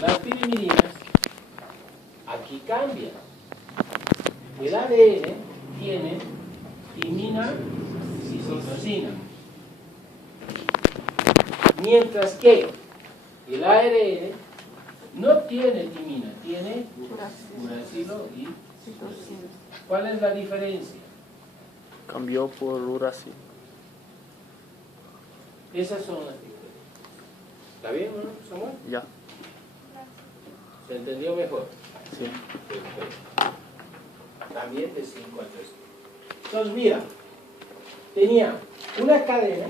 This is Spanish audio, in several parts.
Las pirimidinas aquí cambian. El ADN tiene timina y citosina, mientras que el ARN no tiene timina, tiene uracilo y citosina. ¿Cuál es la diferencia? Cambió por uracilo. Esas son las diferencias. ¿Está bien, no, Samuel? Ya. ¿Se entendió mejor? Sí. Perfecto. También de 5 a 3. Entonces, mira, tenía una cadena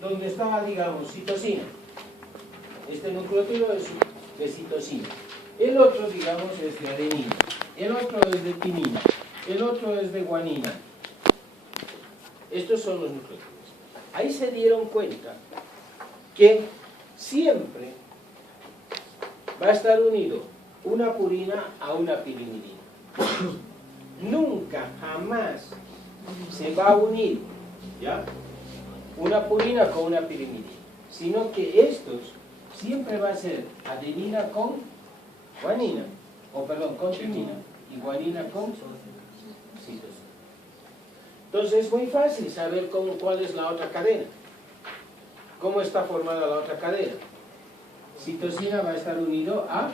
donde estaba, digamos, citosina. Este nucleótido es de citosina. El otro, digamos, es de adenina. El otro es de timina. El otro es de guanina. Estos son los nucleótidos. Ahí se dieron cuenta que siempre va a estar unido una purina a una pirimidina. Nunca, jamás se va a unir, ¿ya?, una purina con una pirimidina, sino que estos siempre va a ser adenina con guanina, o perdón, con timina, y guanina con citosina. Entonces es muy fácil saber cuál es la otra cadena. ¿Cómo está formada la otra cadena? Citosina va a estar unido a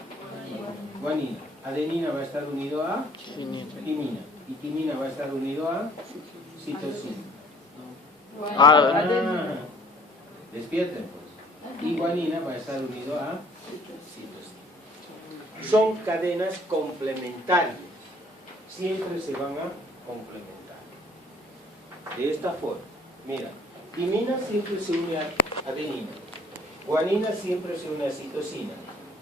guanina, adenina va a estar unido a timina, y timina va a estar unido a citosina. Despierten pues. Y guanina va a estar unido a citosina. Son cadenas complementarias, siempre se van a complementar. De esta forma, mira, timina siempre se une a adenina, guanina siempre se une a citosina,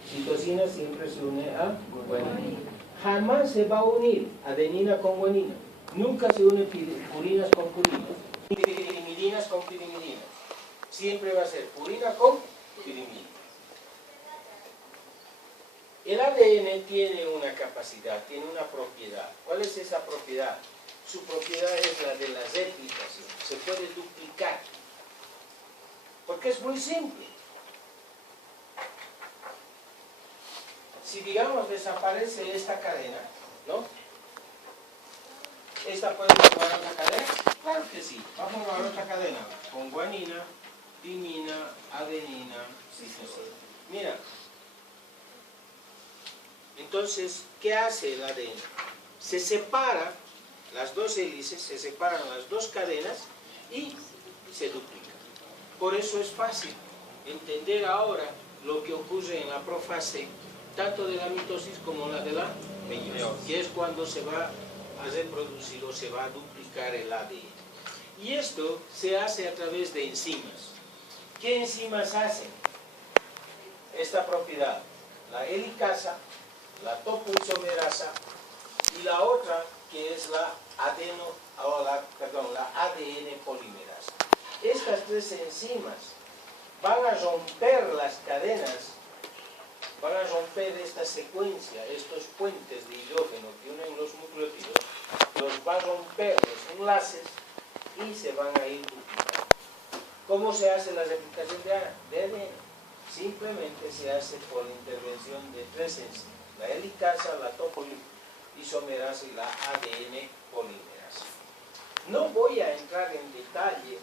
citosina siempre se une a guanina. Jamás se va a unir adenina con guanina, nunca se une purinas con purinas, pirimidinas con pirimidinas. Siempre va a ser purina con pirimidina. El ADN tiene una capacidad, tiene una propiedad. ¿Cuál es esa propiedad? Su propiedad es la de la replicación. Se puede duplicar. Porque es muy simple. Si, digamos, desaparece esta cadena, ¿no? ¿Esta puede formar otra cadena? Claro que sí. Va a formar otra cadena con guanina, timina, adenina, citosina. Mira. Entonces, ¿qué hace el ADN? Se separa las dos hélices, se separan las dos cadenas y se duplican. Por eso es fácil entender ahora lo que ocurre en la profase, tanto de la mitosis como la de la meiosis, que es cuando se va a reproducir o se va a duplicar el ADN. Y esto se hace a través de enzimas. ¿Qué enzimas hacen esta propiedad? La helicasa, la topoisomerasa y la otra que es la ADN polimerasa. Estas tres enzimas van a romper las cadenas, van a romper esta secuencia, estos puentes de hidrógeno que unen los nucleótidos, los va a romper los enlaces y se van a ir duplicando. ¿Cómo se hace la replicación de ADN? Simplemente se hace por intervención de tres enzimas: la helicasa, la topoisomerasa y la ADN polimerasa. No voy a entrar en detalle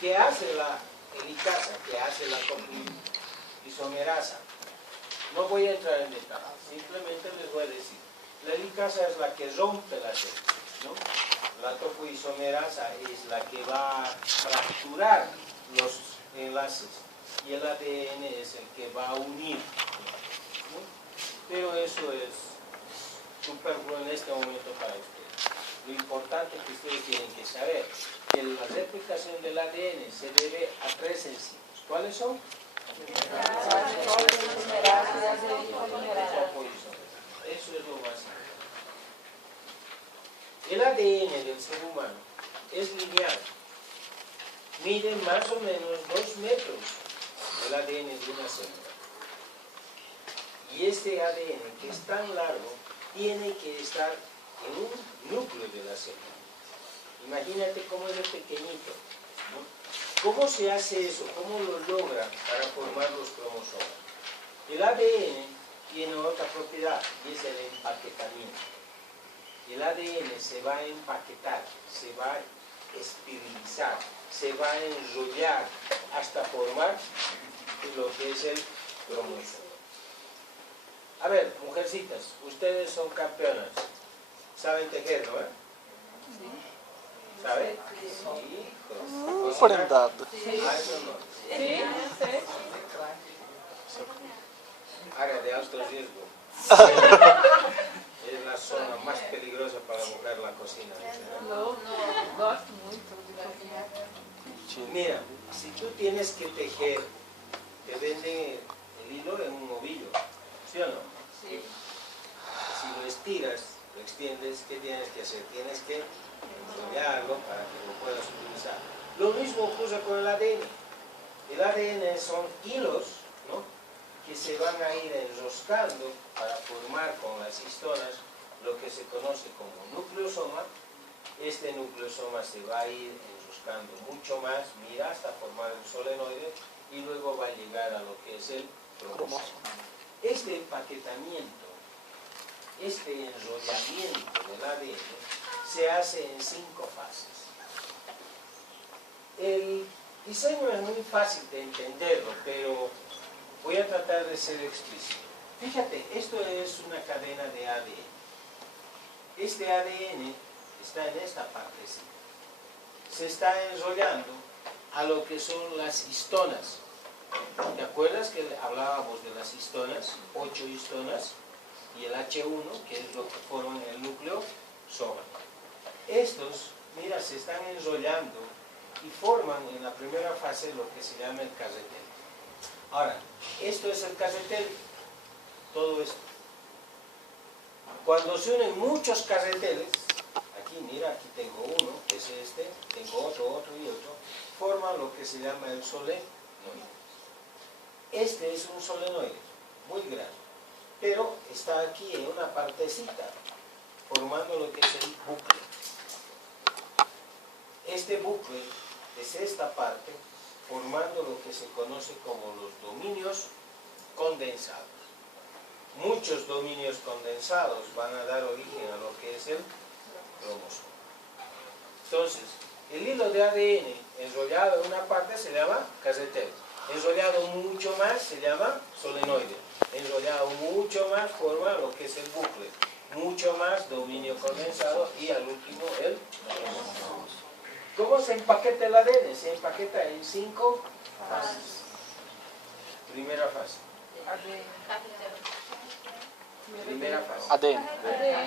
qué hace la helicasa, qué hace la topoisomerasa. No voy a entrar en detalle, simplemente les voy a decir. La helicasa es la que rompe la célula, ¿no? La topoisomerasa es la que va a fracturar los enlaces y el ADN es el que va a unir, ¿no? Pero eso es superfluo en este momento para ustedes. Lo importante que ustedes tienen que saber que la replicación del ADN se debe a tres enzimas. ¿Cuáles son? Eso es lo básico. El ADN del ser humano es lineal. Mide más o menos 2 metros el ADN de una célula. Y este ADN, que es tan largo, tiene que estar en un núcleo de la célula. Imagínate cómo es de pequeñito, ¿no? ¿Cómo se hace eso? ¿Cómo lo logra para formar los cromosomas? El El ADN tiene otra propiedad y es el empaquetamiento. El ADN se va a empaquetar, se va a esterilizar, se va a enrollar hasta formar lo que es el cromosoma. A ver, mujercitas, ustedes son campeonas. ¿Saben tejer, no? ¿Saben? Sí. Prendado. Ah, eso no. Sí, Área de alto riesgo. Es la zona más peligrosa para la mujer, la cocina. no, gosto muito de cozinhar. Mira, si tú tienes que tejer, te venden el hilo en un ovillo, ¿sí o no? Sí. Si lo estiras, lo extiendes, ¿qué tienes que hacer? Tienes que enrollarlo para que lo puedas utilizar. Lo mismo ocurre con el ADN. El ADN son hilos, ¿no?, que se van a ir enroscando para formar con las histonas lo que se conoce como nucleosoma. Este nucleosoma se va a ir enroscando mucho más, mira, hasta formar el solenoide y luego va a llegar a lo que es el cromosoma. Este empaquetamiento, este enrollamiento del ADN se hace en 5 fases. El diseño es muy fácil de entenderlo, pero voy a tratar de ser explícito. Fíjate, esto es una cadena de ADN. Este ADN está en esta partecita. Se está enrollando a lo que son las histonas. ¿Te acuerdas que hablábamos de las histonas? 8 histonas y el H1, que es lo que forman el núcleo soma. Estos, mira, se están enrollando y forman en la primera fase lo que se llama el casetel. Ahora, esto es el casetel, todo esto. Cuando se unen muchos caseteles, aquí mira, aquí tengo uno, que es este, tengo otro y otro, forman lo que se llama el solenoide. Este es un solenoide muy grande, pero está aquí en una partecita, formando lo que es el bucle. Este bucle es esta parte, formando lo que se conoce como los dominios condensados. Muchos dominios condensados van a dar origen a lo que es el cromosoma. Entonces, el hilo de ADN enrollado en una parte se llama casetel. Enrollado mucho más se llama solenoide. Enrollado mucho más forma lo que es el bucle. Mucho más dominio condensado y al último el cromosoma. ¿Cómo se empaqueta el ADN? Se empaqueta en 5 fases. Primera fase. Primera fase. ADN.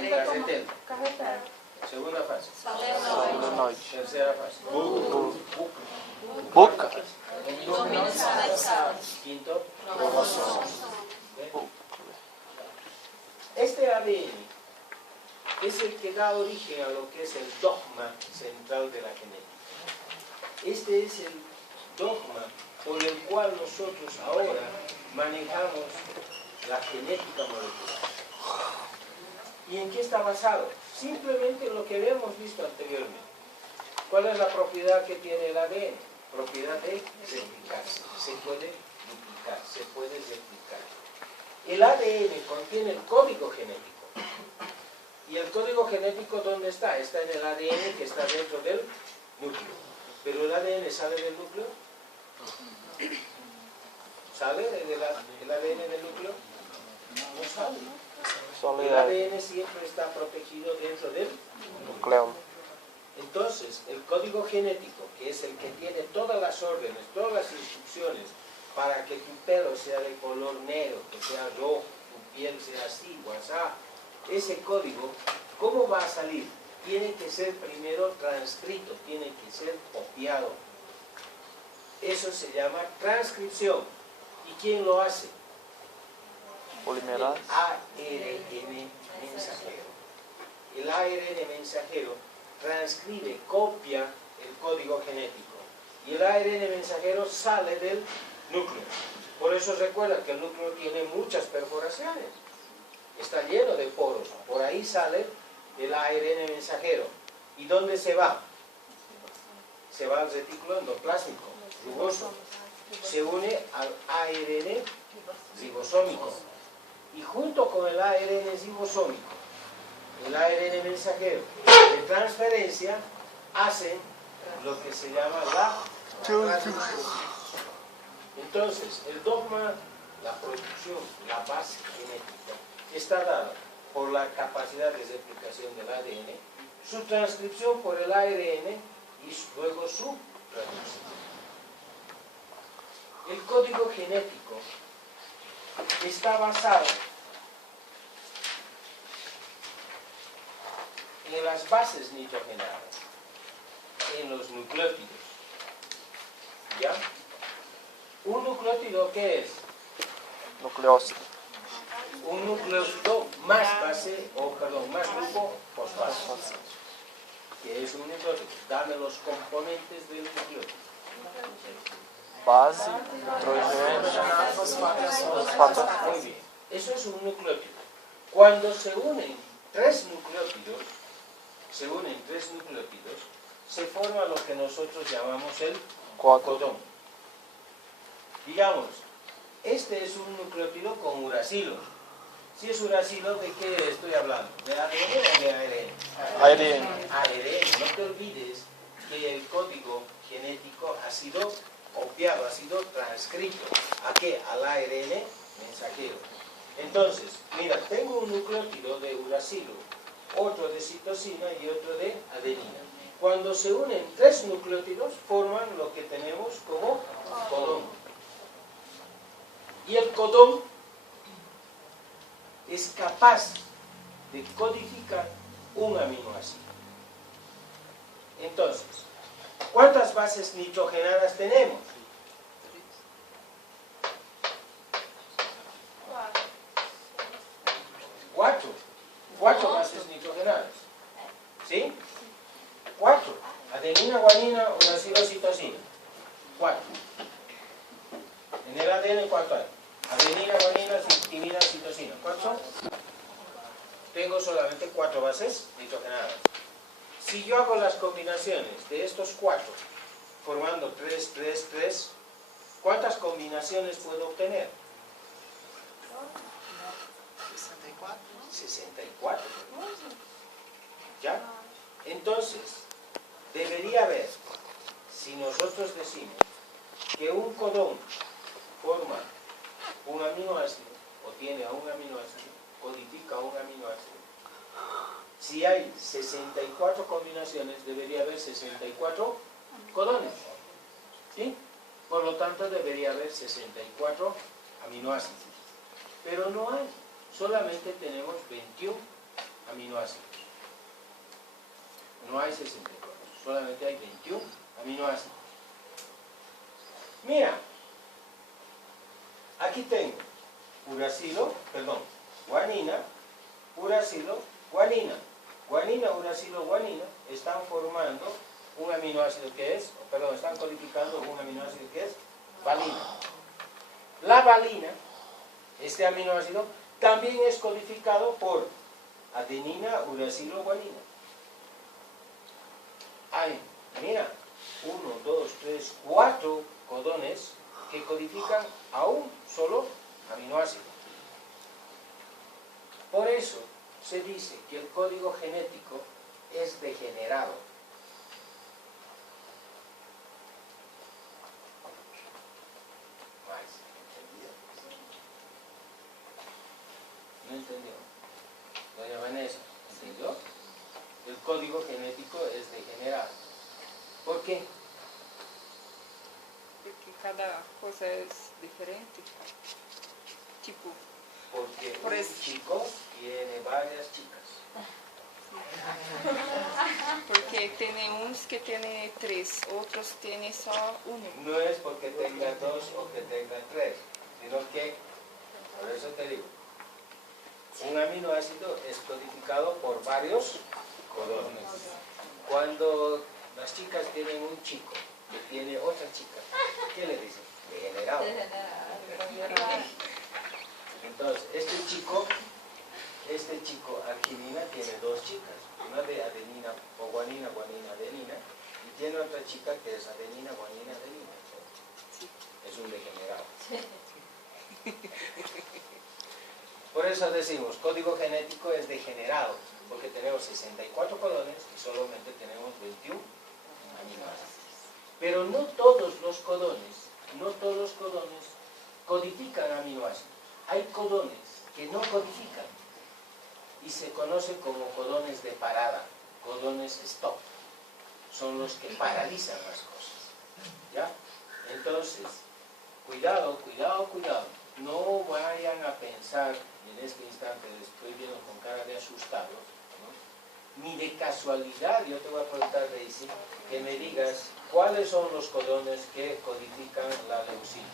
Casetel. Carretel. Segunda fase. Solenoide. Tercera fase. Boca. Quinto. Cromosoma. Este ADN es el que da origen a lo que es el dogma central de la genética. Este es el dogma por el cual nosotros ahora manejamos la genética molecular. ¿Y en qué está basado? Simplemente en lo que habíamos visto anteriormente. ¿Cuál es la propiedad que tiene el ADN? Propiedad de replicarse. Se puede duplicar, se puede replicar. El ADN contiene el código genético. ¿Y el código genético dónde está? Está en el ADN que está dentro del núcleo. ¿Pero el ADN sale del núcleo? ¿Sale el ADN del núcleo? No sale. El ADN siempre está protegido dentro del Nucleo. Entonces, el código genético, que es el que tiene todas las órdenes, todas las instrucciones para que tu pelo sea de color negro, que sea rojo, tu piel sea así, guasá, ese código, ¿cómo va a salir? Tiene que ser primero transcrito, tiene que ser copiado. Eso se llama transcripción. ¿Y quién lo hace? Polimerasa. El ARN mensajero. El ARN mensajero transcribe, copia el código genético. Y el ARN mensajero sale del núcleo. Por eso recuerda que el núcleo tiene muchas perforaciones. Está lleno de poros. Por ahí sale el ARN mensajero. ¿Y dónde se va? Se va al retículo endoplásmico, rugoso. Se une al ARN ribosómico. ribosómico. Y junto con el ARN ribosómico, el ARN mensajero de transferencia, hacen lo que se llama la transcripción. Entonces, el dogma, la producción, la base genética, está dada por la capacidad de replicación del ADN, su transcripción por el ARN y luego su traducción. El código genético está basado en las bases nitrogenadas, en los nucleótidos. ¿Ya? ¿Un nucleótido qué es? Nucleócido. Un nucleótido más base, más grupo fosfato. ¿Qué es un nucleótido? Dame los componentes del nucleótido. Base, hidrogênio, fosfato. Muy bien. Eso es un nucleótido. Cuando se unen tres nucleótidos, se forma lo que nosotros llamamos el codón. Digamos, este es un nucleótido con uracilo. Si es uracilo, ¿de qué estoy hablando? ¿De ADN o de ARN? ARN. ARN. No te olvides que el código genético ha sido copiado, ha sido transcrito. ¿A qué? Al ARN mensajero. Entonces, mira, tengo un nucleótido de uracilo, otro de citosina y otro de adenina. Cuando se unen tres nucleótidos, forman lo que tenemos como codón. Y el codón es capaz de codificar un aminoácido. Entonces, ¿cuántas bases nitrogenadas tenemos? 4 bases nitrogenadas. ¿Sí? 4. Adenina, guanina, uracilo, citosina. 4. En el ADN, ¿cuánto hay? Adenina, guanina, timina, citosina. ¿Cuántos son? Tengo solamente 4 bases nitrogenadas. Si yo hago las combinaciones de estos 4, formando 3, 3, 3, ¿cuántas combinaciones puedo obtener? 64. ¿Ya? Entonces, debería haber, si nosotros decimos que un codón forma un aminoácido, o tiene a un aminoácido, codifica un aminoácido, si hay 64 combinaciones, debería haber 64 codones. ¿Sí? Por lo tanto, debería haber 64 aminoácidos. Pero no hay. Solamente tenemos 21 aminoácidos. No hay 64. Solamente hay 21 aminoácidos. Mira. Aquí tengo guanina, uracilo, guanina. Guanina, uracilo, guanina están formando un aminoácido que es, están codificando un aminoácido que es valina. La valina, este aminoácido, también es codificado por adenina, uracilo, guanina. Hay, mira, 1, 2, 3, 4 codones que codifican a un solo aminoácido. Por eso se dice que el código genético es degenerado. ¿No entendió? Doña Vanessa, ¿entendió? El código genético es degenerado. ¿Por qué? Porque cada cosa es diferente. Tipo, Porque por un eso. chico tiene varias chicas. Porque tiene unos que tiene 3, otros tiene só 1. No es porque tenga 2 o que tenga 3, sino que, por eso te digo, un aminoácido es codificado por varios codones. Cuando las chicas tienen un chico que tiene otra chica, ¿qué le dicen? Degenerado. Entonces, este chico arginina tiene 2 chicas, una de adenina o guanina, adenina, y tiene otra chica que es adenina, adenina. Es un degenerado. Por eso decimos, código genético es degenerado, porque tenemos 64 codones y solamente tenemos 21 aminoácidos. Pero no todos los codones codifican aminoácidos. Hay codones que no codifican y se conocen como codones de parada, codones stop. Son los que paralizan las cosas. ¿Ya? Entonces, cuidado. No vayan a pensar, en este instante les estoy viendo con cara de asustado, ¿no? Ni de casualidad, yo te voy a preguntar, Daisy, que me digas cuáles son los codones que codifican la leucina.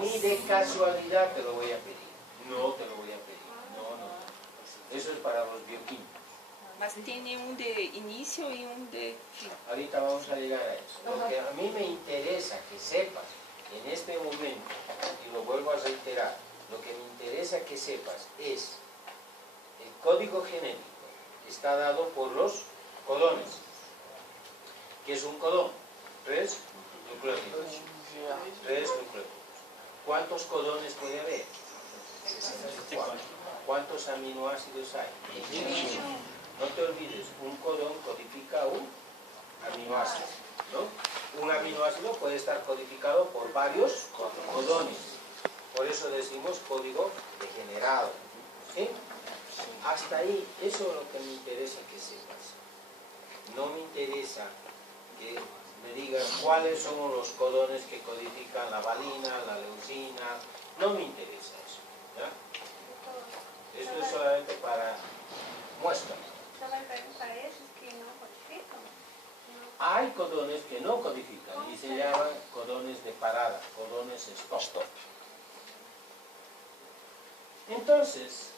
Ni de casualidad te lo voy a pedir. No te lo voy a pedir. No. Eso es para los bioquímicos. Mas tiene un de inicio y un de fin. Ahorita vamos a llegar a eso. Lo que a mí me interesa que sepas en este momento, y lo vuelvo a reiterar, lo que me interesa que sepas es el código genético está dado por los codones. ¿Qué es un codón? 3 nucleótidos. 3 nucleótidos. ¿Cuántos codones puede haber? 64. ¿Cuántos aminoácidos hay? 21. No te olvides, un codón codifica un aminoácido, ¿no? Un aminoácido puede estar codificado por varios codones. Por eso decimos código degenerado. ¿Sí? Hasta ahí, eso es lo que me interesa que sepas. No me interesa que me digas cuáles son los codones que codifican la valina, la leucina. No me interesa eso. ¿Ya? Esto es solamente para muestra. Hay codones que no codifican y se llaman codones de parada, codones stop. Entonces,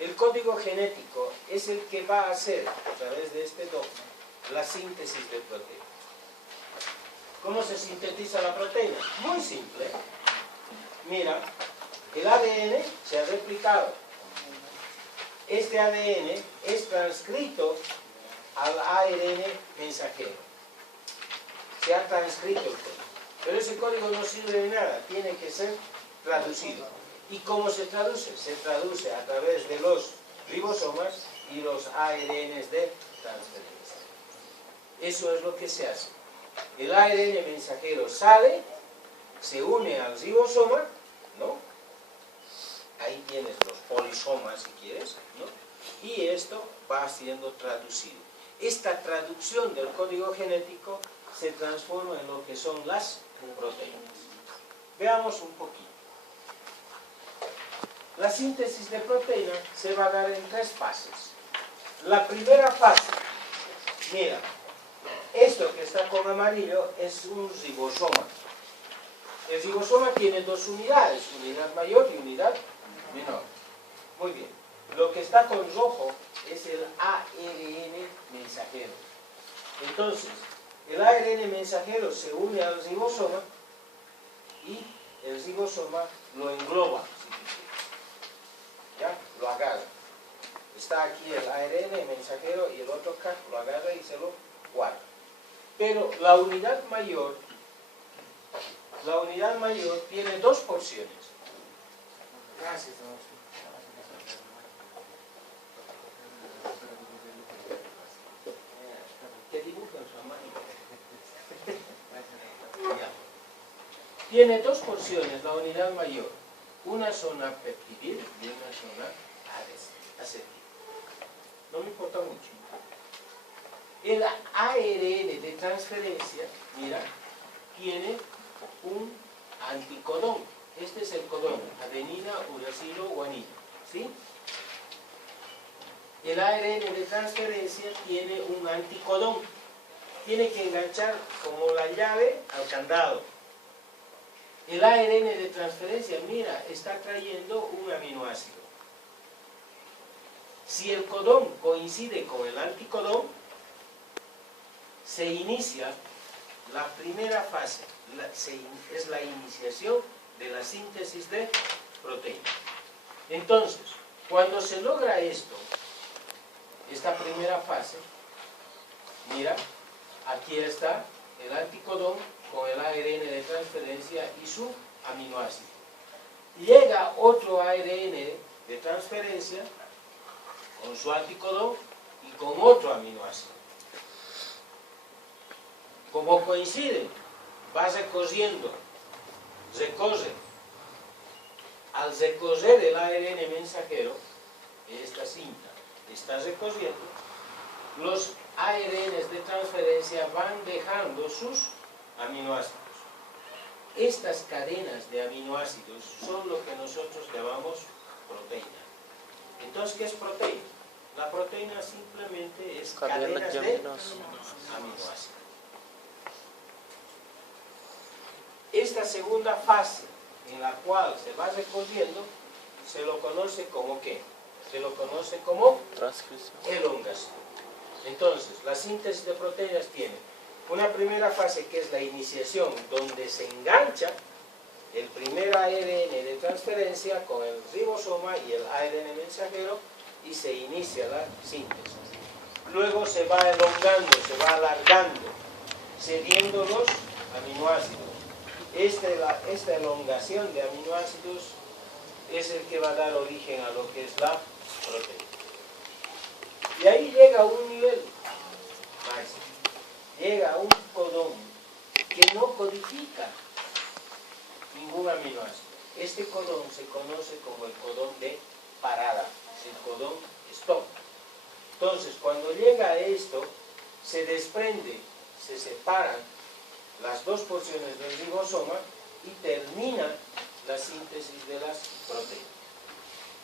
el código genético es el que va a hacer, a través de este dogma, la síntesis de proteína. ¿Cómo se sintetiza la proteína? Muy simple. Mira, el ADN se ha replicado. Este ADN es transcrito al ARN mensajero. Se ha transcrito el código. Pero ese código no sirve de nada, tiene que ser traducido. ¿Y cómo se traduce? Se traduce a través de los ribosomas y los ARNs de transferencia. Eso es lo que se hace. El ARN mensajero sale, se une al ribosoma, ¿no? Ahí tienes los polisomas si quieres, ¿no? Y esto va siendo traducido. Esta traducción del código genético se transforma en lo que son las proteínas. Veamos un poquito. La síntesis de proteína se va a dar en 3 fases. La primera fase, mira, esto que está con amarillo es un ribosoma. El ribosoma tiene 2 unidades, unidad mayor y unidad menor. Muy bien. Lo que está con rojo es el ARN mensajero. Entonces, el ARN mensajero se une al ribosoma y el ribosoma lo engloba, si tú quieres. ¿Ya? Lo agarra. Está aquí el ARN mensajero y el otro acá lo agarra y se lo guarda. Pero la unidad mayor tiene 2 porciones. Gracias, don. Que dibujan su mano. Tiene 2 porciones la unidad mayor. Una zona peptidil y una zona acetil. No me importa mucho. El ARN de transferencia, mira, tiene un anticodón. Este es el codón, adenina, uracilo, guanina. ¿Sí? El ARN de transferencia tiene un anticodón. Tiene que enganchar como la llave al candado. El ARN de transferencia, mira, está trayendo un aminoácido. Si el codón coincide con el anticodón, se inicia la primera fase, es la iniciación de la síntesis de proteína. Entonces, cuando se logra esto, esta primera fase, mira, aquí está el anticodón con el ARN de transferencia y su aminoácido. llega otro ARN de transferencia con su anticodón y con otro aminoácido. Como coinciden, va recosiendo, recose. Al recoser el ARN mensajero, esta cinta está recosiendo, los ARNs de transferencia van dejando sus aminoácidos. Estas cadenas de aminoácidos son lo que nosotros llamamos proteína. Entonces, ¿qué es proteína? La proteína simplemente es cadenas de aminoácidos. Esta segunda fase en la cual se va recosiendo se lo conoce como ¿qué? Se lo conoce como transcripción. elongación. Entonces, la síntesis de proteínas tiene una primera fase que es la iniciación, donde se engancha el primer ARN de transferencia con el ribosoma y el ARN mensajero y se inicia la síntesis. Luego se va elongando, se va alargando, cediendo los aminoácidos. Esta elongación de aminoácidos es el que va a dar origen a lo que es la proteína. Y ahí llega a un nivel más, llega a un codón que no codifica ningún aminoácido. Este codón se conoce como el codón de parada, el codón stop. Entonces, cuando llega a esto, se desprende, se separan las dos porciones del ribosoma y termina la síntesis de las proteínas.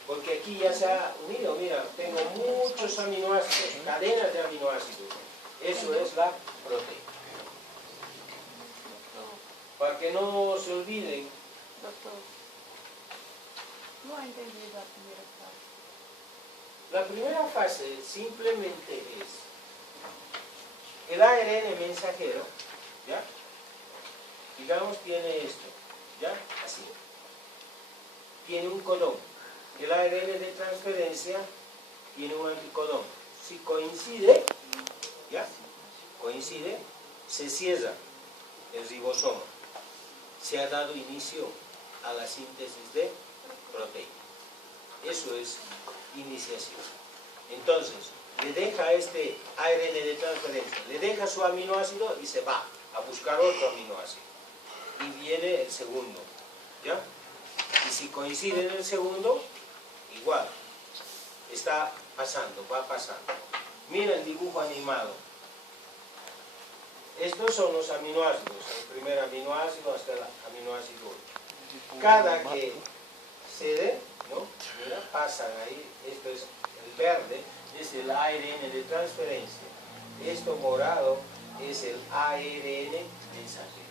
Porque aquí ya se ha unido, mira, tengo muchos aminoácidos, cadenas de aminoácidos. Eso es la proteína. Para que no se olviden. Doutor, não entendi da primeira fase. La primera fase simplemente es el ARN mensajero, ¿ya? Digamos, tiene esto, ¿ya? Así. Tiene un codón. El ARN de transferencia tiene un anticodón. Si coincide, ¿ya? Coincide, se cierra el ribosoma. Se ha dado inicio a la síntesis de proteína. Eso es iniciación. Entonces, le deja este ARN de transferencia, le deja su aminoácido y se va a buscar otro aminoácido. Y viene el segundo, ¿ya? Y si coincide en el segundo, igual, está pasando, va pasando. Mira el dibujo animado. Estos son los aminoácidos, el primer aminoácido hasta el aminoácido 8. Cada que cede, ¿no? Mira, pasan ahí, esto es el verde, es el ARN de transferencia. Esto morado es el ARN mensajero.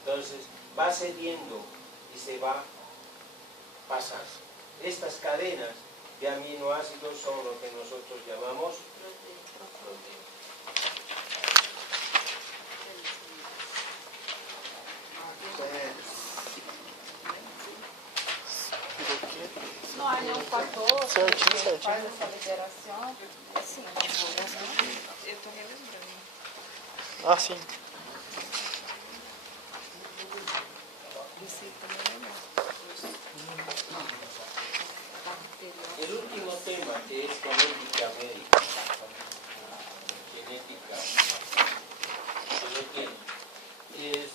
Entonces, va cediendo y se va pasando. Estas cadenas de aminoácidos son lo que nosotros llamamos proteínas. Não há nenhum fator que faz essa liberação. Assim, eu estou relembrando. Ah, sim. El último tema que es genética médica, genética, que lo tiene, es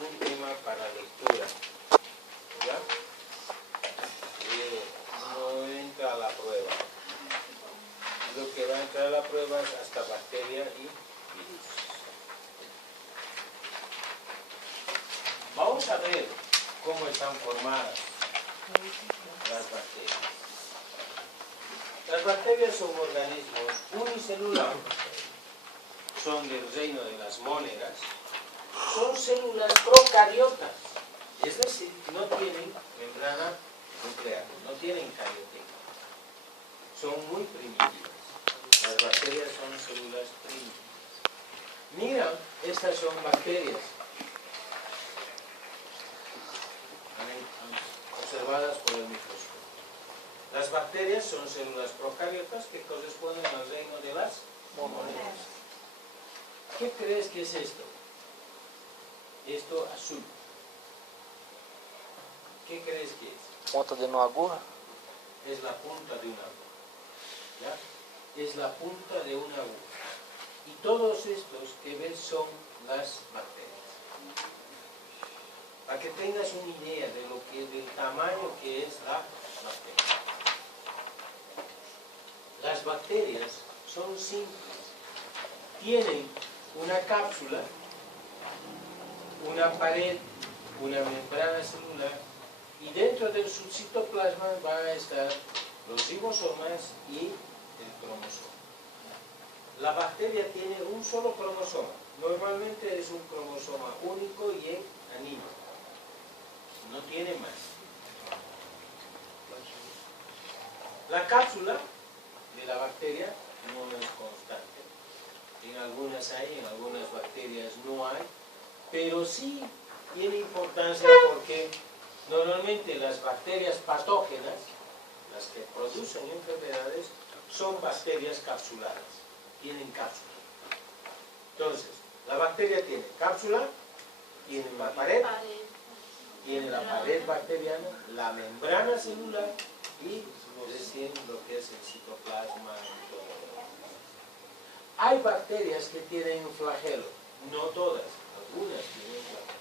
un tema para lectura, ¿ya? No entra a la prueba. Lo que va a entrar a la prueba es hasta bacteria y virus. Vamos a ver cómo están formadas las bacterias. Las bacterias son organismos unicelulares, son del reino de las mónedas, son células procariotas, es decir, no tienen membrana nuclear, no tienen carioteca, son muy primitivas. Las bacterias son células primitivas. Mira, estas son bacterias observadas por el microscopio. Las bacterias son células procariotas que corresponden al reino de las mónedas. ¿Qué crees que es esto? Esto azul. ¿Qué crees que es? Ponta de uma aguja? Es la punta de una aguja. ¿Ya? Es la punta de una aguja. Y todos estos que ves son las bacterias. Para que tengas una idea de del tamaño que es la bacteria. Las bacterias son simples. Tienen una cápsula, una pared, una membrana celular, y dentro de su citoplasma van a estar los ribosomas y el cromosoma. La bacteria tiene un solo cromosoma. Normalmente es un cromosoma único y en anillo. No tiene más. La cápsula de la bacteria no es constante. En algunas hay, en algunas bacterias no hay, pero sí tiene importancia porque normalmente las bacterias patógenas, las que producen enfermedades, son bacterias capsuladas, tienen cápsula. Entonces, la bacteria tiene cápsula, tiene una pared, tiene la pared bacteriana, la membrana celular y recién lo que es el citoplasma. Hay bacterias que tienen flagelo, no todas, algunas tienen flagelo.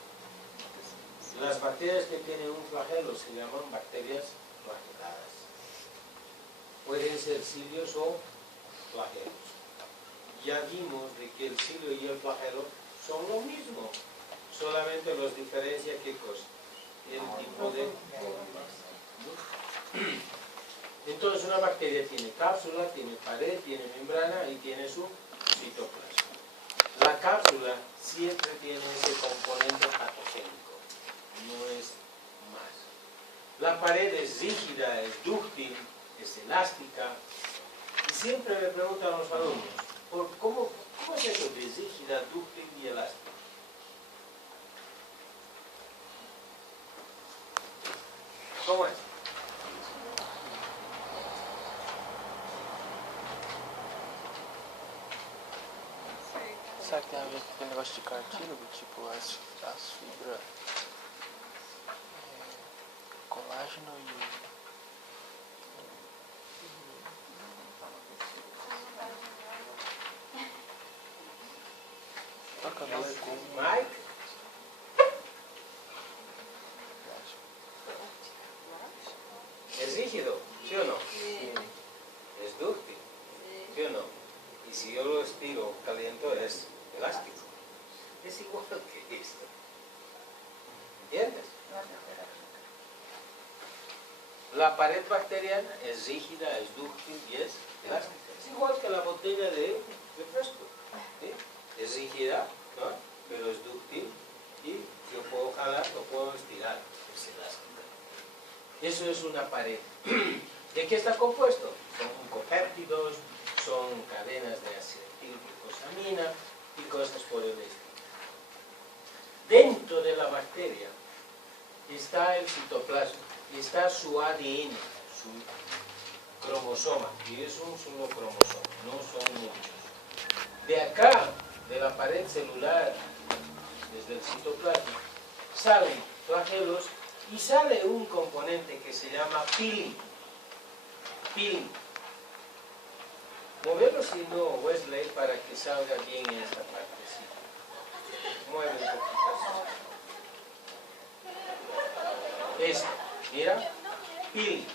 Las bacterias que tienen un flagelo se llaman bacterias flageladas. Pueden ser cilios o flagelos. Ya vimos de que el cilio y el flagelo son lo mismo, solamente los diferencia qué cosa, el tipo de forma. Entonces una bacteria tiene cápsula, tiene pared, tiene membrana y tiene su citoplasma. La cápsula siempre tiene ese componente patogénico, no es más. La pared es rígida, es dúctil, es elástica. Y siempre me preguntan los alumnos, ¿cómo es eso de rígida, dúctil y elástica? ¿Cómo es? Será que tem a ver com o negócio de cartílago? Tipo as fibras, colágeno e... Toca a ver com... Mike? ¿Es rígido? ¿Sí o no? Sí. ¿Es dúctil? ¿Sí o no? Y si yo lo estiro, caliento, es elástico. Es igual que esto. ¿Entiendes? La pared bacteriana es rígida, es dúctil y es elástica. Es igual que la botella de refresco. ¿Sí? Es rígida, ¿no? Pero es dúctil y yo puedo jalar, lo puedo estirar. Es elástica. Eso es una pared. ¿De qué está compuesto? Son copéptidos, son cadenas de acetilglicosamina y cosas por el estilo. Dentro de la bacteria está el citoplasma, está su ADN, su cromosoma, y es un solo cromosoma, no son muchos. De acá, de la pared celular, desde el citoplasma, salen flagelos y sale un componente que se llama pilin. Pilin. Moverlo si no, Wesley, para que salga bien esta partecita. Mueve un poquito. Esto, mira, pilin.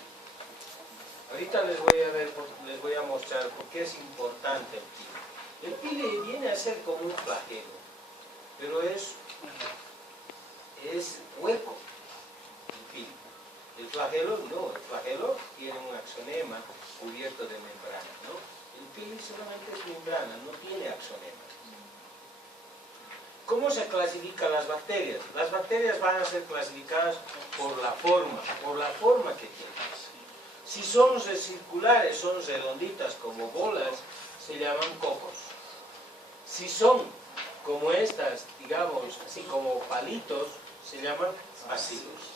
Ahorita les voy a mostrar por qué es importante el pilin. El pilin viene a ser como un flagelo, pero es hueco. El flagelo no, el flagelo tiene un axonema cubierto de membrana, ¿no? El pili solamente es membrana, no tiene axonema. ¿Cómo se clasifican las bacterias? Las bacterias van a ser clasificadas por la forma que tienen. Si son circulares, son redonditas como bolas, se llaman cocos. Si son como estas, digamos, así como palitos, se llaman bacilos.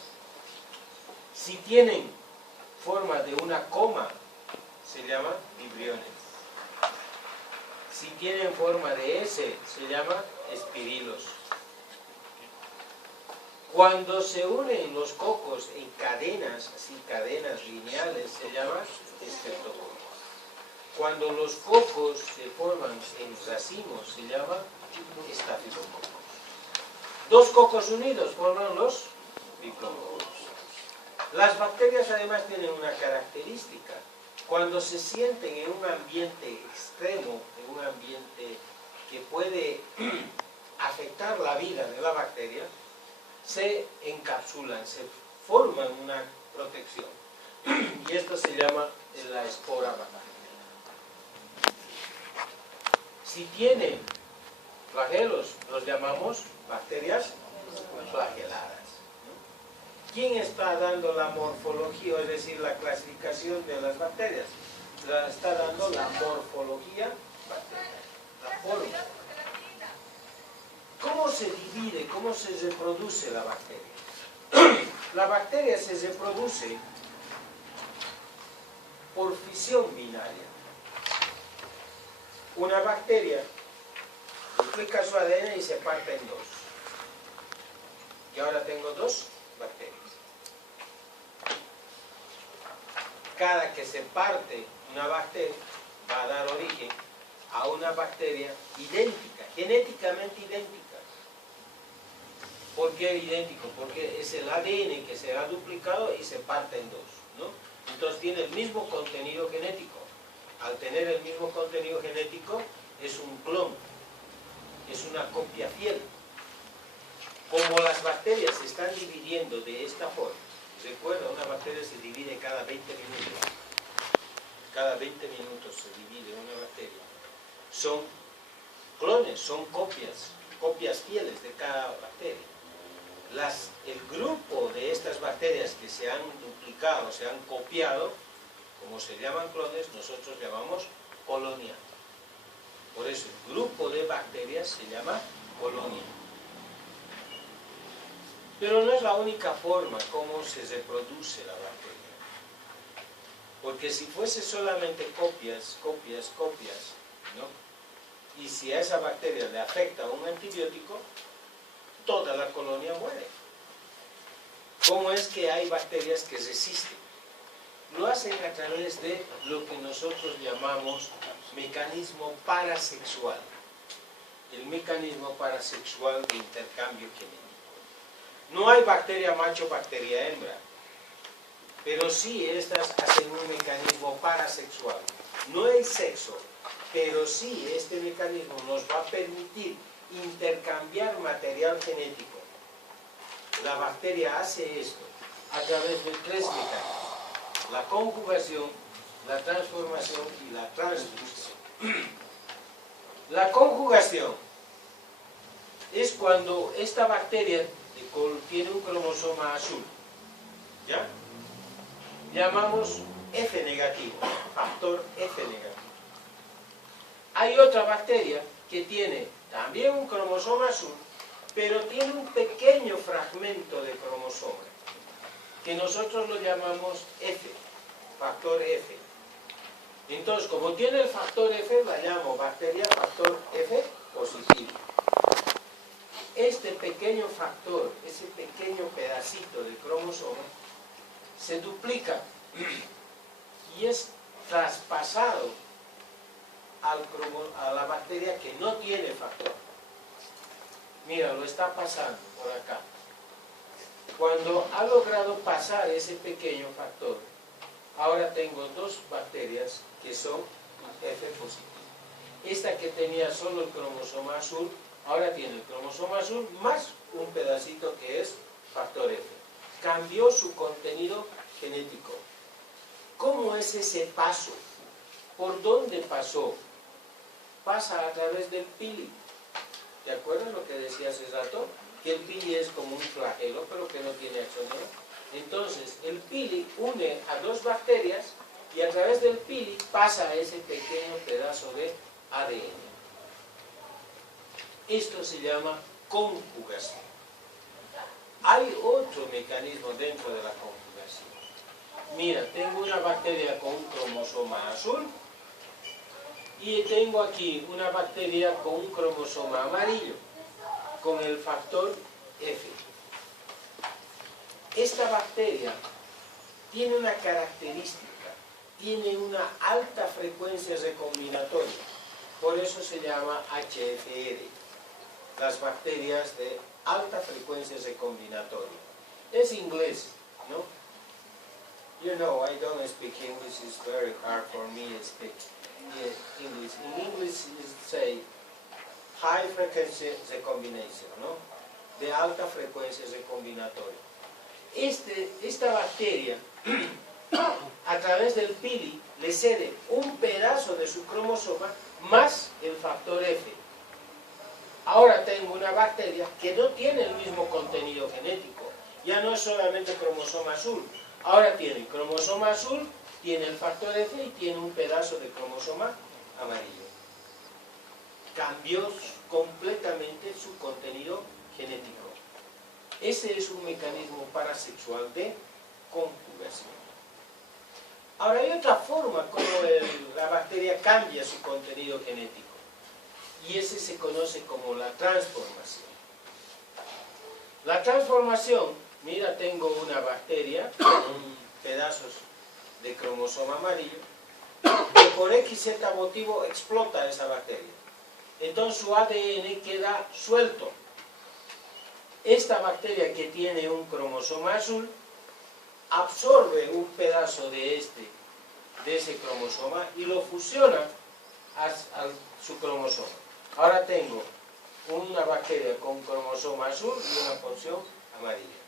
Si tienen forma de una coma, se llaman vibriones. Si tienen forma de S, se llama espirilos. Cuando se unen los cocos en cadenas, así cadenas lineales, se llama estreptococcus. Cuando los cocos se forman en racimos, se llama estafilococcus. Dos cocos unidos forman los diplococcus. Las bacterias además tienen una característica. Cuando se sienten en un ambiente extremo, en un ambiente que puede afectar la vida de la bacteria, se encapsulan, se forman una protección. Y esto se llama la espora bacteriana. Si tiene flagelos, los llamamos bacterias flageladas. ¿Quién está dando la morfología, es decir, la clasificación de las bacterias? La está dando la morfología bacteriana, la forma. ¿Cómo se divide, cómo se reproduce la bacteria? La bacteria se reproduce por fisión binaria. Una bacteria duplica su ADN y se parte en dos. Y ahora tengo dos bacterias. Cada que se parte una bacteria va a dar origen a una bacteria idéntica, genéticamente idéntica. ¿Por qué idéntico? Porque es el ADN que se ha duplicado y se parte en dos, ¿no? Entonces tiene el mismo contenido genético. Al tener el mismo contenido genético es un clon, es una copia fiel. Como las bacterias se están dividiendo de esta forma, recuerda, una bacteria se divide cada 20 minutos. Cada 20 minutos se divide una bacteria. Son clones, son copias fieles de cada bacteria. El grupo de estas bacterias que se han duplicado, se han copiado, como se llaman clones, nosotros llamamos colonia. Por eso el grupo de bacterias se llama colonia. Pero no es la única forma como se reproduce la bacteria. Porque si fuese solamente copias, ¿no? Y si a esa bacteria le afecta un antibiótico, toda la colonia muere. ¿Cómo es que hay bacterias que resisten? Lo hacen a través de lo que nosotros llamamos mecanismo parasexual. El mecanismo parasexual de intercambio genético. No hay bacteria macho, bacteria hembra, pero sí estas hacen un mecanismo parasexual. No hay sexo, pero sí este mecanismo nos va a permitir intercambiar material genético. La bacteria hace esto a través de tres mecanismos: la conjugación, la transformación y la transducción. La conjugación es cuando esta bacteria tiene un cromosoma azul, ¿ya? Llamamos F negativo, factor F negativo. Hay otra bacteria que tiene también un cromosoma azul, pero tiene un pequeño fragmento de cromosoma, que nosotros lo llamamos F, factor F. Entonces, como tiene el factor F, la llamo bacteria factor F positivo. Este pequeño factor, ese pequeño pedacito de cromosoma, se duplica y es traspasado a la bacteria que no tiene factor. Mira, lo está pasando por acá. Cuando ha logrado pasar ese pequeño factor, ahora tengo dos bacterias que son F positivo. Esta que tenía solo el cromosoma azul, ahora tiene el cromosoma azul más un pedacito que es factor F. Cambió su contenido genético. ¿Cómo es ese paso? ¿Por dónde pasó? Pasa a través del pili. ¿Te acuerdas lo que decía hace rato? Que el pili es como un flagelo, pero que no tiene axonema. Entonces, el pili une a dos bacterias y a través del pili pasa ese pequeño pedazo de ADN. Esto se llama conjugación. Hay otro mecanismo dentro de la conjugación. Mira, tengo una bacteria con un cromosoma azul y tengo aquí una bacteria con un cromosoma amarillo, con el factor F. esta bacteria tiene una característica, tiene una alta frecuencia recombinatoria, por eso se llama HFR, las bacterias de alta frecuencia recombinatoria. Es inglés, ¿no? You know, I don't speak English, it's very hard for me to speak English. In English, it say high frequency recombination, ¿no? De alta frecuencia recombinatoria. Esta bacteria, a través del pili, le cede un pedazo de su cromosoma más el factor F. Ahora tengo una bacteria que no tiene el mismo contenido genético. Ya no es solamente cromosoma azul. Ahora tiene cromosoma azul, tiene el factor F y tiene un pedazo de cromosoma amarillo. Cambió completamente su contenido genético. Ese es un mecanismo parasexual de conjugación. Ahora hay otra forma como la bacteria cambia su contenido genético. Y ese se conoce como la transformación. La transformación, mira, tengo una bacteria con pedazos de cromosoma amarillo, que por XZ motivo explota esa bacteria. Entonces su ADN queda suelto. Esta bacteria que tiene un cromosoma azul absorbe un pedazo de ese cromosoma y lo fusiona a su cromosoma. Ahora tengo una bacteria con cromosoma azul y una porción amarilla.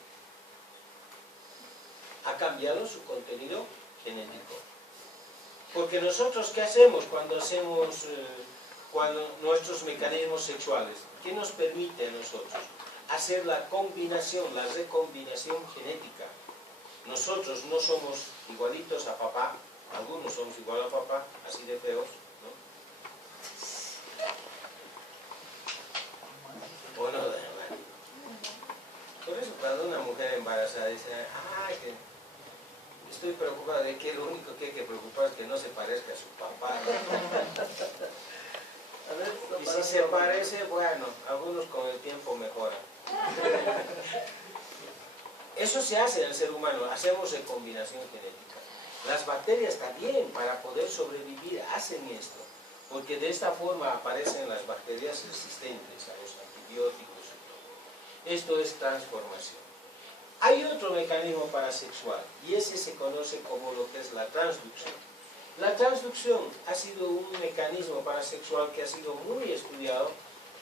Ha cambiado su contenido genético. Porque nosotros, ¿qué hacemos cuando nuestros mecanismos sexuales? ¿Qué nos permite a nosotros? Hacer la combinación, la recombinación genética. Nosotros no somos igualitos a papá, algunos somos igual a papá, así de feos, ¿no? ¿O no? Por eso cuando una mujer embarazada dice, que estoy preocupada de que lo único que hay que preocupar es que no se parezca a su papá. Y si se parece, bueno, algunos con el tiempo mejoran. Eso se hace en el ser humano, hacemos recombinación genética. Las bacterias también, para poder sobrevivir, hacen esto, porque de esta forma aparecen las bacterias resistentes a los antibióticos y todo. Esto es transformación. Hay otro mecanismo parasexual, y ese se conoce como lo que es la transducción. La transducción ha sido un mecanismo parasexual que ha sido muy estudiado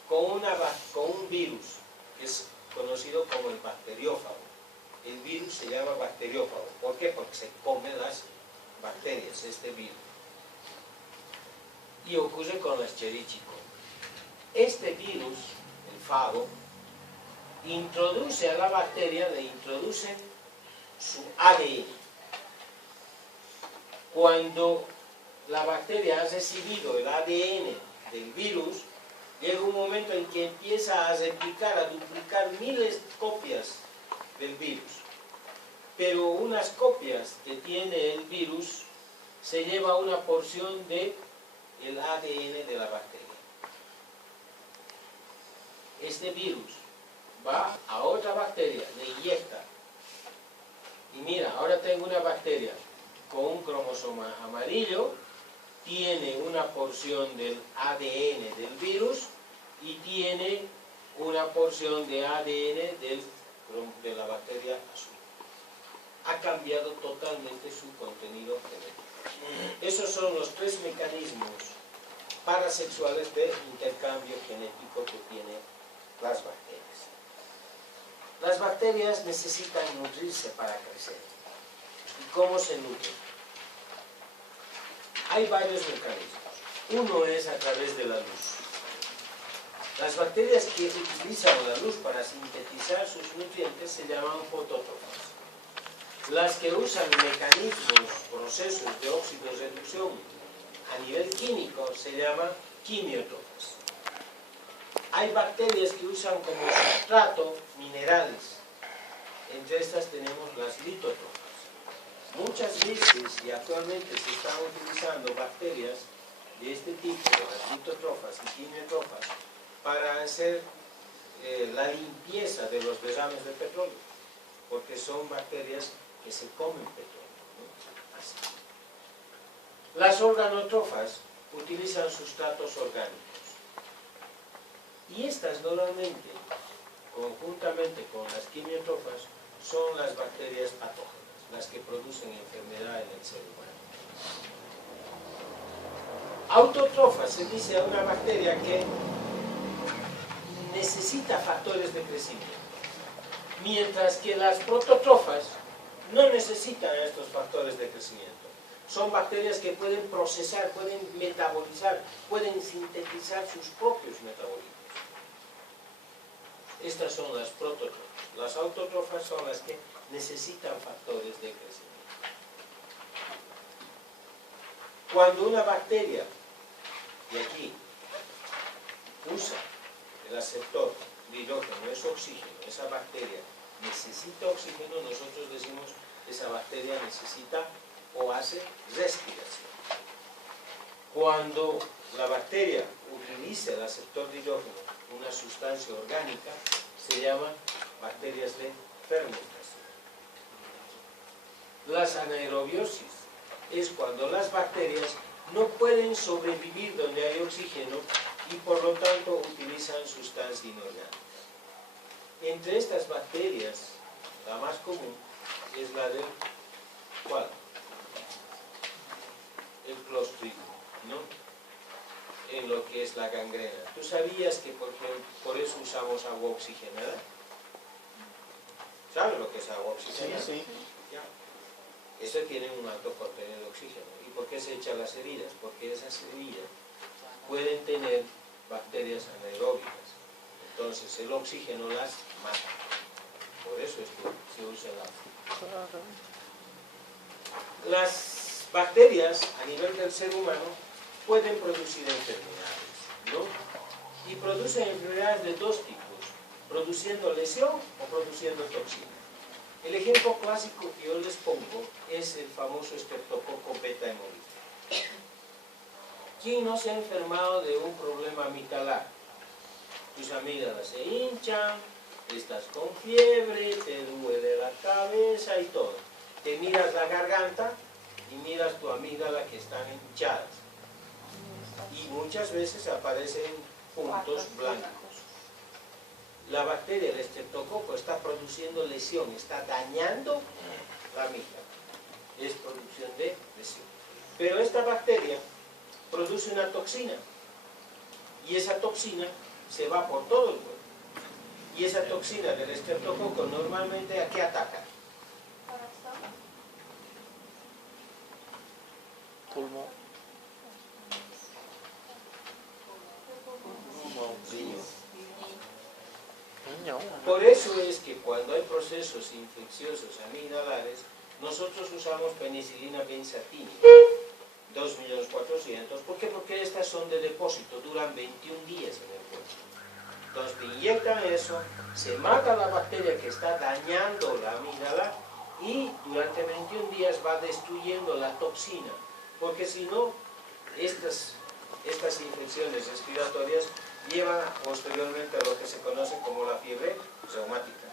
con un virus, que es conocido como el bacteriófago. El virus se llama bacteriófago. ¿Por qué? Porque se come las bacterias, este virus. Y ocurre con las Escherichia coli. Este virus, el fago, introduce a la bacteria, le introduce su ADN. Cuando la bacteria ha recibido el ADN del virus, llega un momento en que empieza a replicar, a duplicar miles de copias del virus. Pero unas copias que tiene el virus se lleva una porción del ADN de la bacteria. Este virus va a otra bacteria, le inyecta. Y mira, ahora tengo una bacteria con un cromosoma amarillo, tiene una porción del ADN del virus y tiene una porción de ADN de la bacteria azul. Ha cambiado totalmente su contenido genético. Esos son los tres mecanismos parasexuales de intercambio genético que tienen las bacterias. Las bacterias necesitan nutrirse para crecer. ¿Y cómo se nutren? Hay varios mecanismos. Uno es a través de la luz. Las bacterias que utilizan la luz para sintetizar sus nutrientes se llaman fotótrofas. Las que usan mecanismos, procesos de oxidorreducción a nivel químico se llaman quimiótrofas. Hay bacterias que usan como sustrato minerales. Entre estas tenemos las litótrofas. Muchas veces y actualmente se están utilizando bacterias de este tipo, las litótrofas y quimiótrofas, para hacer la limpieza de los derrames de petróleo. porque son bacterias que se comen petróleo, ¿no? Así. Las organótrofas utilizan sustratos orgánicos y estas normalmente, conjuntamente con las quimiotrofas, son las bacterias patógenas, las que producen enfermedad en el ser humano. Autótrofa se dice a una bacteria que necesita factores de crecimiento, mientras que las protótrofas no necesitan estos factores de crecimiento. Son bacterias que pueden procesar, pueden metabolizar, pueden sintetizar sus propios metabolitos. Estas son las protótrofas. Las autótrofas son las que necesitan factores de crecimiento. Cuando una bacteria, y aquí, usa el aceptor de hidrógeno, es oxígeno, esa bacteria necesita oxígeno, nosotros decimos que esa bacteria necesita o hace respiración. Cuando la bacteria utiliza el aceptor de hidrógeno, una sustancia orgánica, se llaman bacterias de fermentación. Las anaerobiosis es cuando las bacterias no pueden sobrevivir donde hay oxígeno y por lo tanto utilizan sustancia inorgánica. Entre estas bacterias, la más común es la del ¿cuál? El Clostridium, ¿no? En lo que es la gangrena. ¿Tú sabías que por eso usamos agua oxigenada? ¿Sabes lo que es agua oxigenada? Sí, sí. Ya. Eso tiene un alto contenido de oxígeno. ¿Y por qué se echan las heridas? Porque esas heridas pueden tener bacterias anaeróbicas. Entonces el oxígeno las mata. Por eso es que se usa el agua. Las bacterias a nivel del ser humano pueden producir enfermedades, ¿no? Y producen enfermedades de dos tipos, produciendo lesión o produciendo toxina. El ejemplo clásico que yo les pongo es el famoso estreptococo beta hemolítico. ¿Quién no se ha enfermado de un problema amigdalar? Tus amígdalas se hinchan, estás con fiebre, te duele la cabeza y todo. Te miras la garganta y miras tu amígdala que están hinchadas. Y muchas veces aparecen puntos blancos. La bacteria del estreptococo está produciendo lesión, está dañando la amígdala. Es producción de lesión. Pero esta bacteria produce una toxina y esa toxina se va por todo el cuerpo. Y esa toxina del estreptococo normalmente ¿a qué ataca? Pulmón. Riñón. Por eso es que cuando hay procesos infecciosos amigdalares, nosotros usamos penicilina benzatínica, 2.400.000. ¿Por qué? Porque estas son de depósito, duran 21 días en el cuerpo. Entonces te inyectan eso, se mata la bacteria que está dañando la amígdala y durante 21 días va destruyendo la toxina. Porque si no, estas infecciones respiratorias llevan posteriormente a lo que se conoce como la fiebre reumática.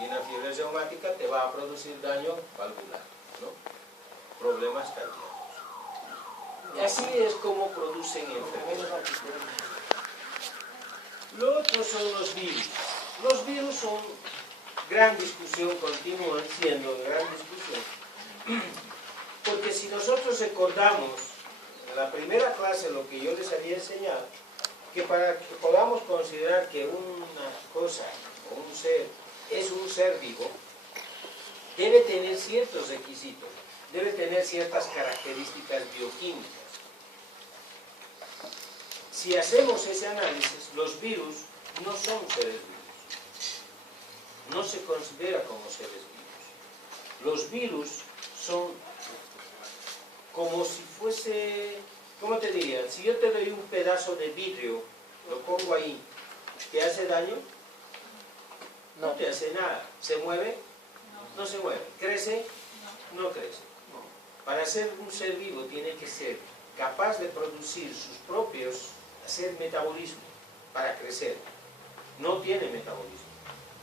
Y una fiebre reumática te va a producir daño valvular, ¿no? Problemas cardíacos. Y así es como producen enfermedades. Lo otro son los virus. Los virus son gran discusión, continúan siendo gran discusión. Porque si nosotros recordamos en la primera clase lo que yo les había enseñado, que para que podamos considerar que una cosa o un ser es un ser vivo, debe tener ciertos requisitos, debe tener ciertas características bioquímicas. Si hacemos ese análisis, los virus no son seres vivos, no se considera como seres vivos. Los virus son como si fuese, ¿cómo te diría? Si yo te doy un pedazo de vidrio, lo pongo ahí, ¿te hace daño? No te hace nada. ¿Se mueve? No se mueve. ¿Crece? No crece. Para ser un ser vivo tiene que ser capaz de producir sus propios, hacer metabolismo para crecer. No tiene metabolismo.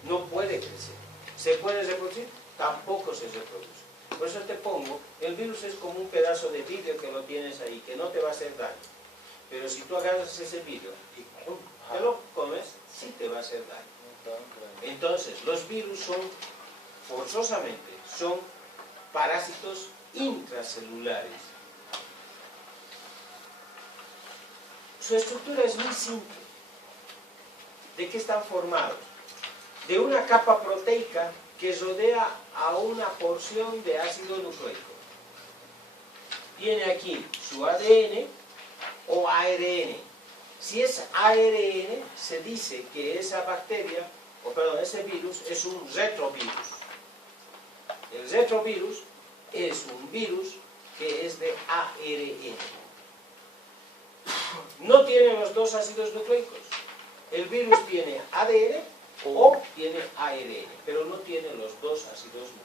No puede crecer. ¿Se puede reproducir? Tampoco se reproduce. Por eso te pongo, el virus es como un pedazo de vidrio que lo tienes ahí, que no te va a hacer daño. Pero si tú agarras ese vidrio y te lo comes, sí te va a hacer daño. Entonces, los virus son, forzosamente, son parásitos intracelulares. Su estructura es muy simple. ¿De qué están formados? De una capa proteica que rodea a una porción de ácido nucleico. Tiene aquí su ADN o ARN. Si es ARN, se dice que esa bacteria, o perdón, ese virus es un retrovirus. El retrovirus es un virus que es de ARN. No tiene los dos ácidos nucleicos. El virus tiene ADN o tiene ARN, pero no tiene los dos ácidos nucleicos.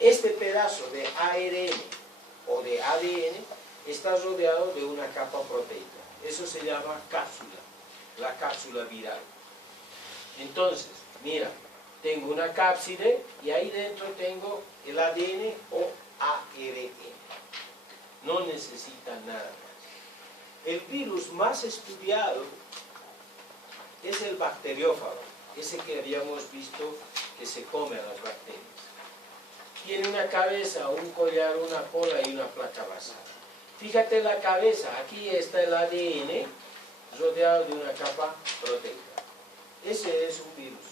Este pedazo de ARN o de ADN está rodeado de una capa proteica. Eso se llama cápsula, la cápsula viral. Entonces, mira, tengo una cápside y ahí dentro tengo el ADN o ARN. No necesita nada más. El virus más estudiado es el bacteriófago, ese que habíamos visto que se come a las bacterias. Tiene una cabeza, un collar, una cola y una placa basal. Fíjate la cabeza, aquí está el ADN rodeado de una capa proteica. Ese es un virus.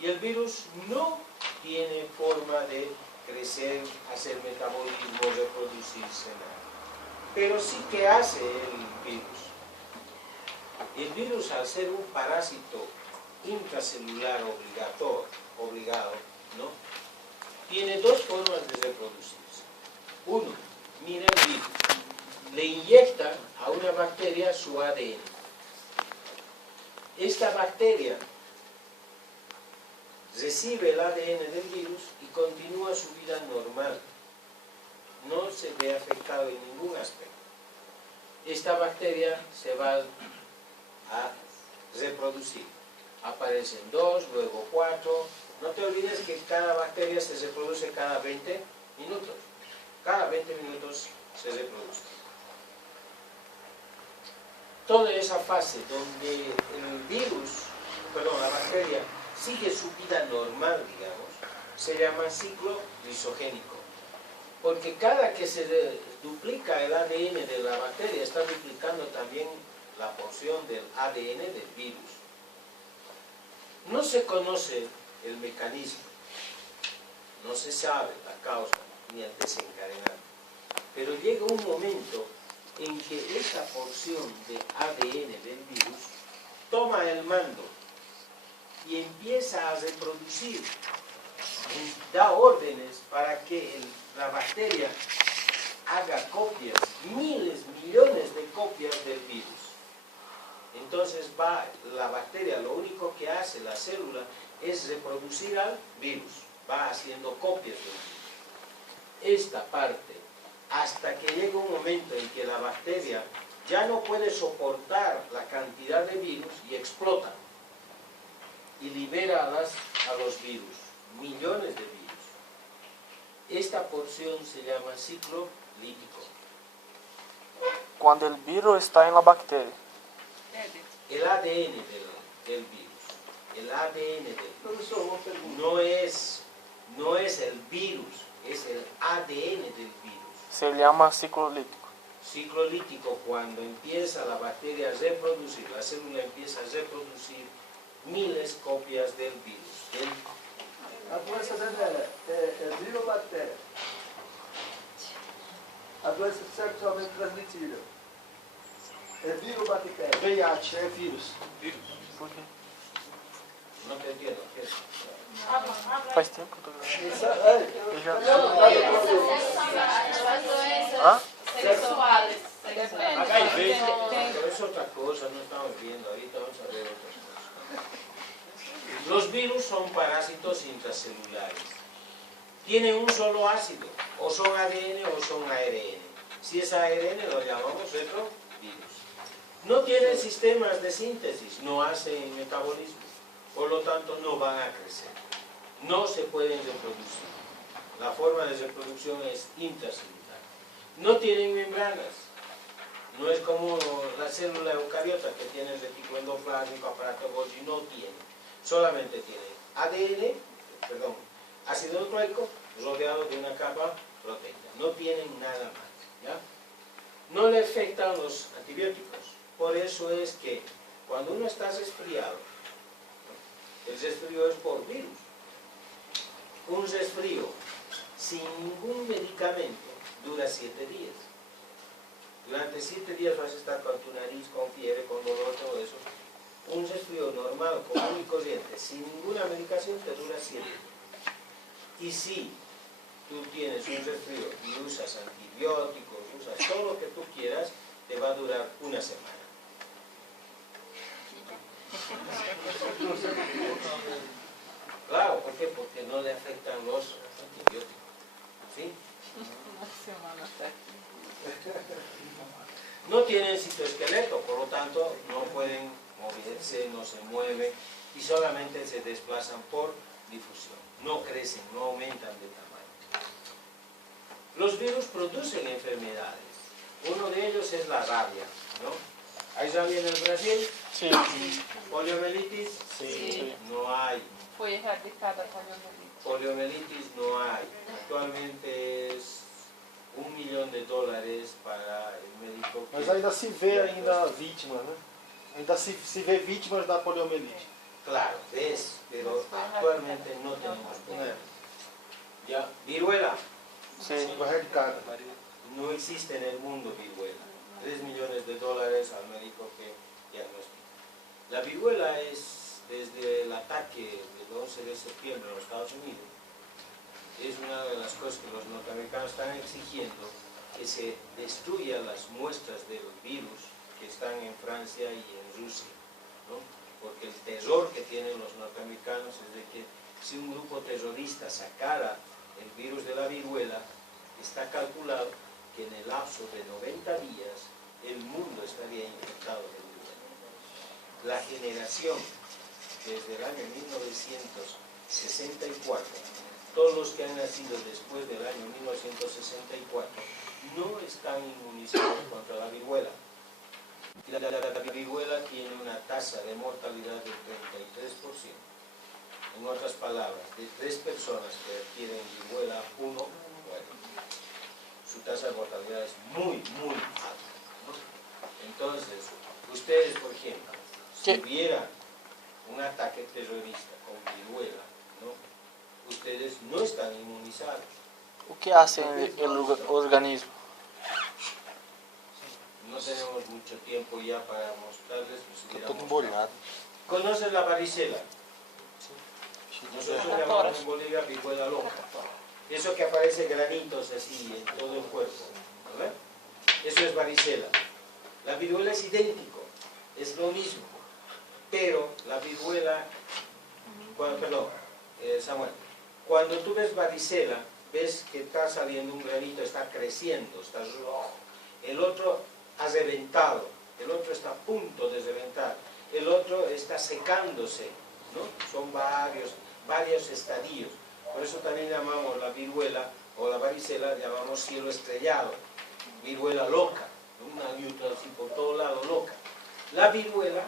Y el virus no tiene forma de crecer, hacer metabolismo, reproducirse, nada. Pero sí que hace el virus. El virus, al ser un parásito intracelular obligado, ¿no? Tiene dos formas de reproducirse. Uno, mira el virus, le inyecta a una bacteria su ADN. Esta bacteria recibe el ADN del virus y continúa su vida normal. No se ve afectado en ningún aspecto. Esta bacteria se va a reproducir. Aparecen 2, luego 4. No te olvides que cada bacteria se reproduce cada 20 minutos. Cada 20 minutos se reproduce. Toda esa fase donde el virus, la bacteria, sigue su vida normal, digamos, se llama ciclo lisogénico. Porque cada que se duplica el ADN de la bacteria, está duplicando también la porción del ADN del virus. No se conoce el mecanismo, no se sabe la causa ni el desencadenante, pero llega un momento en que esa porción de ADN del virus toma el mando y empieza a reproducir, da órdenes para que la bacteria haga copias, miles, millones de copias del virus. Entonces la bacteria, lo único que hace la célula es reproducir al virus, va haciendo copias del virus. Esta parte, hasta que llega un momento en que la bacteria ya no puede soportar la cantidad de virus y explota y libera a los virus, millones de virus. Esta porción se llama ciclo lítico. Cuando el virus está en la bacteria. El ADN del virus, el ADN del virus, no es el virus, es el ADN del virus. Se llama ciclo lítico. Ciclo lítico, cuando empieza la bacteria a reproducir, la célula empieza a reproducir miles copias del virus. A doença é vírus ou bactéria? A doença sexualmente transmitível é vírus ou bactéria? VIH é vírus. Por quê? No te entiendo. Faz tempo que eu tô gravando. Isso é. Eu já... Doenças sexuales. HIV, pero es otra cosa, no estamos viendo, ahorita vamos a ver otras cosas. Los virus son parásitos intracelulares. Tienen un solo ácido, o son ADN o son ARN. Si es ARN lo llamamos retrovirus. No tienen sistemas de síntesis, no hacen metabolismo. por lo tanto no van a crecer, no se pueden reproducir. La forma de reproducción es intracelular. No tienen membranas, no es como la célula eucariota que tiene retículo endoplasmático, aparato Golgi, no tiene, solamente tiene ácido nucleico rodeado de una capa proteica, no tienen nada más, ¿ya? No le afectan los antibióticos, por eso es que cuando uno está resfriado, el resfrío es por virus. Un resfrío sin ningún medicamento dura 7 días. Durante 7 días vas a estar con tu nariz, con fiebre, con dolor, todo eso. Un resfrío normal, común y corriente, sin ninguna medicación, te dura 7 días. Y si tú tienes un resfrío y usas antibióticos, usas todo lo que tú quieras, te va a durar una semana. Claro, ¿por qué? Porque no le afectan los antibióticos. ¿Sí? Una semana hasta aquí. No tienen citoesqueleto, por lo tanto no pueden moverse, no se mueven y solamente se desplazan por difusión. No crecen, no aumentan de tamaño. Los virus producen enfermedades. Uno de ellos es la rabia, ¿no? ¿Hay rabia en el Brasil? Sí. ¿Poliomielitis? Sí. No hay. Foi erradicada a poliomielite. Poliomielitis no hay. Actualmente es $1 millón para el médico. Mas ainda se vê ainda vítimas, né? Ainda se vê vítimas da poliomielite. Claro, ves, pero actualmente no tenemos problema. ¿Ya? Viruela. Sí. Foi erradicada. No existe en el mundo viruela. $3 millones al médico que diagnostica. La viruela es, desde el ataque del 11 de septiembre en los Estados Unidos, es una de las cosas que los norteamericanos están exigiendo, que se destruyan las muestras del virus que están en Francia y en Rusia, ¿no? Porque el terror que tienen los norteamericanos es de que si un grupo terrorista sacara el virus de la viruela, está calculado que en el lapso de 90 días el mundo estaría infectado de viruela. La generación desde el año 1964, todos los que han nacido después del año 1964 no están inmunizados contra la viruela. La viruela tiene una tasa de mortalidad del 33%. En otras palabras, de 3 personas que adquieren viruela, 1 muere. Su tasa de mortalidad es muy, muy alta, ¿no? Entonces, ustedes, por ejemplo, si hubiera un ataque terrorista con viruela, ¿no? Ustedes no están inmunizados. O que hace el organismo? No tenemos mucho tiempo ya para mostrarles. Estou todo embolado. ¿Conoces la varicela? Nosotros llamamos en Bolivia viruela loca. Eso que aparece granitos así en todo el cuerpo, ¿verdad? Eso es varicela. La viruela es idéntico, es lo mismo, pero la viruela, Samuel, cuando tú ves varicela, ves que está saliendo un granito, está creciendo, está rojo. El otro ha reventado, el otro está a punto de reventar, el otro está secándose, ¿no? Son varios estadios. Por eso también llamamos la viruela o la varicela, llamamos cielo estrellado, viruela loca, una yuta así por todo lado loca. La viruela